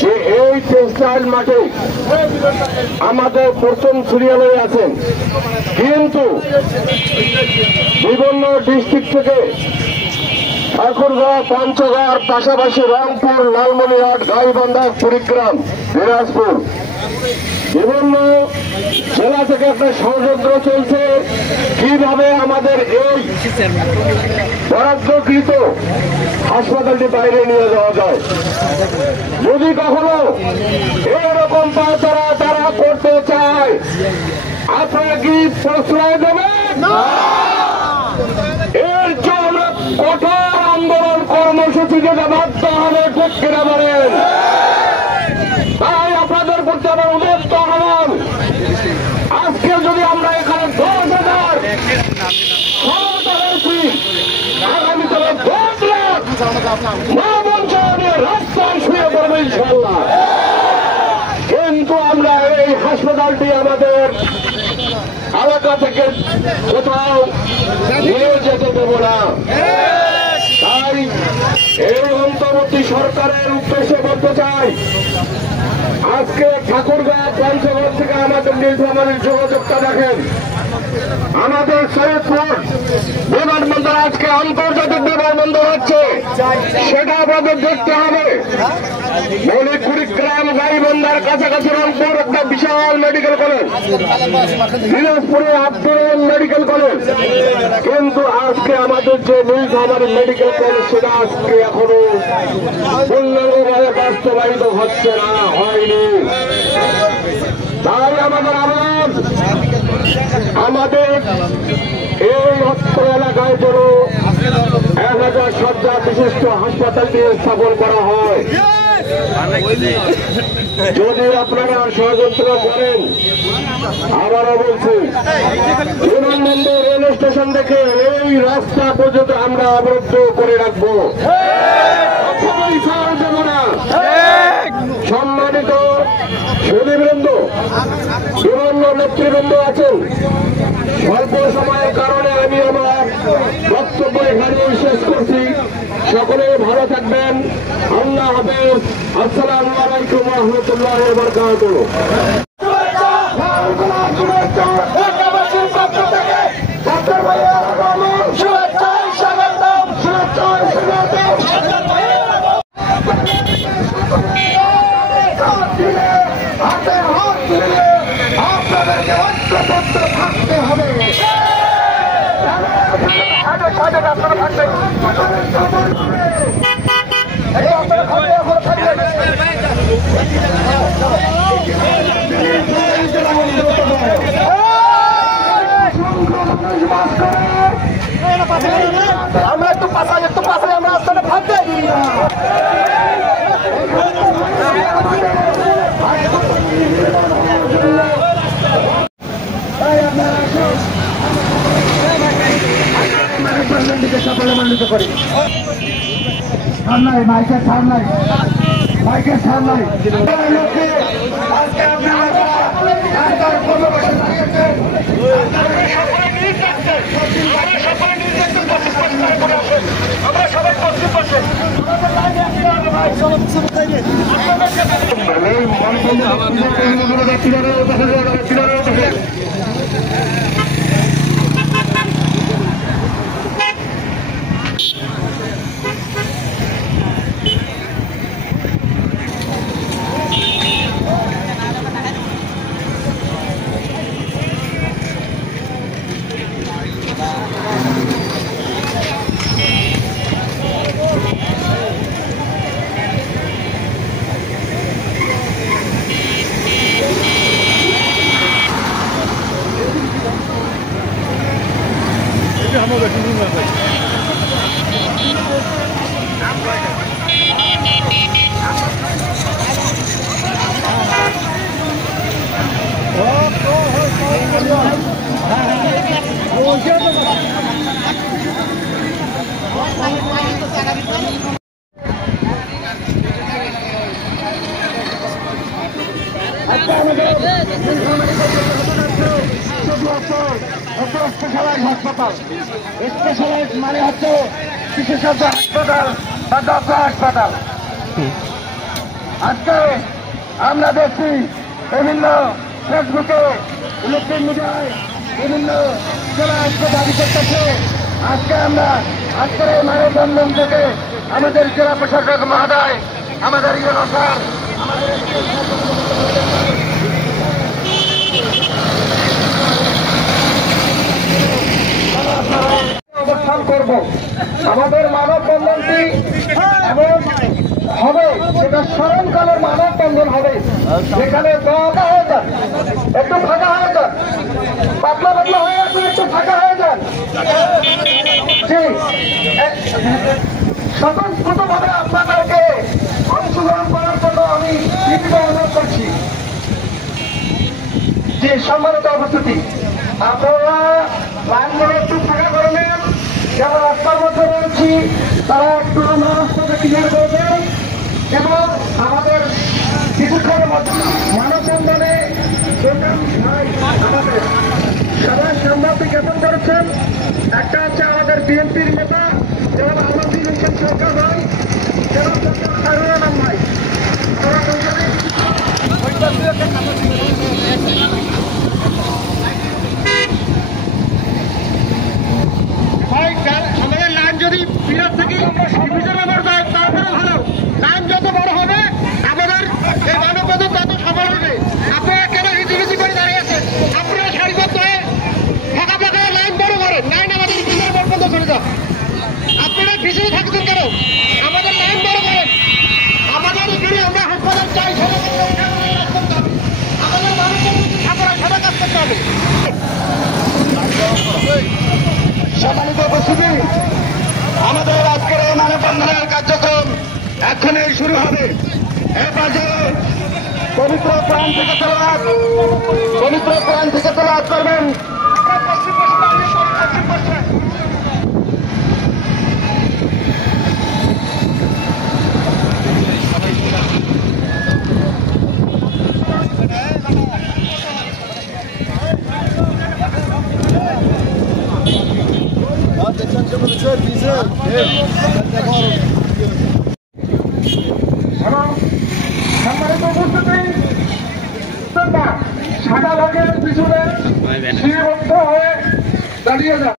যে এই টেক্সটাইল মাঠে আমাদের প্রথম সিরিয়ালে আছেন, কিন্তু বিভিন্ন ডিস্ট্রিক্ট থেকে ঠাকুরগাঁও, পঞ্চগড়, পাশাপাশি রংপুর, লালমনিরহাট, গাইবান্ধা, কুড়িগ্রাম, দিনাজপুর বিভিন্ন জেলা থেকে একটা ষড়যন্ত্র চলছে কিভাবে আমাদের এই বরাদ্দকৃত হাসপাতালটি বাইরে নিয়ে যাওয়া যায়। যদি কখনো এরকম পায়তারা তারা করতে চায়, আপনারা কি প্রশ্রয় দেবেন? এর জন্য আমরা কঠোর আন্দোলন কর্মসূচিকে বাধ্য হবে, ঠিক কিনা বলেন? তাই আপনাদের প্রতি আমার উন্নত আহ্বান, আজকে যদি আমরা এখানে 10,000 হয়েছি, আগামীকালে 10 লাখ রাস্তায় শুয়ে পড়বে ইনশাল্লাহ। কিন্তু আমরা এই হাসপাতালটি আমাদের এলাকা থেকে কোথাও নিয়ে যেতে দেব না। তাই এই অন্তর্বর্তী সরকারের উদ্দেশ্যে বলতে চাই, আজকে ঠাকুরগাঁও, পঞ্চগড় থেকে আমাদের নীলফামারীর যোগাযোগটা দেখেন। আমাদের সৈয়দপুর বিমানবন্দর আজকে আন্তর্জাতিক বিমানবন্দর হচ্ছে, সেটা আপনাদের দেখতে হবে। কুড়িগ্রাম, গাইবান্ধার কাছাকাছি রংপুর একটা বিশাল মেডিকেল কলেজ, দিনাজপুরে আব্দুল মেডিকেল কলেজ, কিন্তু আজকে আমাদের যে নীলফামারী মেডিকেল কলেজ সেটা আজকে এখনো পূর্ণাঙ্গভাবে বাস্তবায়িত হচ্ছে না, হয়নি। তাই আমাদের আবেদন, আমাদের এই অত্র এলাকায় যেন 1000 শয্যা বিশিষ্ট হাসপাতালটি স্থাপন করা হয়। যদি আপনারা ষড়যন্ত্র করেন, আবারও বলছি, বিমানবন্দর রেল স্টেশন থেকে এই রাস্তা পর্যন্ত আমরা অবরুদ্ধ করে রাখবো, দেব না। সম্মানিত সুধীবৃন্দ, বিভিন্ন নেতৃবৃন্দ আছেন, স্বল্প সময়ের কারণে আমি আমার বক্তব্য এখানে শেষ করছি। সকলে ভালো থাকবেন। আল্লাহ হাফেজ। আসসালামু আলাইকুম ওয়া রাহমাতুল্লাহি ওয়া বারাকাতুহু। আপনাদেরকে ঐক্যবদ্ধ থাকতে হবে। আমরা একটু পাশায় আমরা রাস্তাটা ভাবতে দিই না। সকলে মানিত করি। সামলাই মাইকের সামলাই, মাইকের সামলাই আমরা সবাই পশ্চিম পাশে স্পেশালাইজ হাসপাতাল। স্পেশালাইজ মানে হচ্ছে বিশেষজ্ঞ হাসপাতাল বা ডক্টর হাসপাতাল। আজকে আমরা দেখছি বিভিন্ন ফেসবুকে ইলেকট্রনিক মিডিয়ায় বিভিন্ন জেলা আজকে দাবি করতেছে। আজকে আমরা আজকের এই মানববন্ধন থেকে আমাদের জেলা প্রশাসক মহোদয়, আমাদের ইউনো স্যার, অবস্থান করব। আমাদের মানববন্ধনটি এমন হবে, সেটা স্মরণকালের মানববন্ধন হবে, যেখানে ফাঁকা হয়ে যান, একটু ফাঁকা হয়ে যান, পাতলা পাতলা হয়ে আছে, একটু ফাঁকা হয়ে যান। জি, স্বতঃস্ফূর্তভাবে আপনাদেরকে অংশগ্রহণ করার জন্য আমি বিনীত অনুরোধ করছি। যে সম্মানিত উপস্থিতি, আপনারা লাইনগুলো একটু ফাঁকা করে নেন। যারা রাস্তার মধ্যে রয়েছি তারা একটু আমরা রাস্তাটা ক্লিয়ার করবেন এবং আমাদের কিছুক্ষণের মধ্যে মানববন্ধনে আমাদের সবাই সাংবাদিক জ্ঞাপন করেছেন। একটা হচ্ছে আমাদের বিএনপির নেতা যেমন আলমগীর হোসেন সরকার ভাই, যেমন খায়রুল আলম ভাই, আমাদের লাইন যদি বিরাট থেকে ডিভিশন নম্বর যায় তারপরে ভালো, লাইন যত বড় হবে আমাদের এই মানববন্ধন তত সফল হবে। আপনারা কেন হিজিবিজি করে দাঁড়িয়েছেন? আপনারা সারিবদ্ধ হয়ে ফাঁকা ফাঁকা লাইন বড় করেন, লাইন আমাদের বিজয় বন্ধ করে দাও। আপনারা পিছনে থাকতেন কেন? আমাদের লাইন বড় করেন। আমাদের যদি আমরা হাসপাতাল চাই, আমাদের মানুষের সারা কাজ করতে হবে। সম্মানিত উপস্থিতি, আমাদের আজকের এই মানববন্ধনের কার্যক্রম এখনই শুরু হবে। এ পর্যায়ে পবিত্র কোরআন থেকে তেলাওয়াত করবেন। সাদা ভাগের পিছনে সীমাবদ্ধ হয়ে দাঁড়িয়ে যান।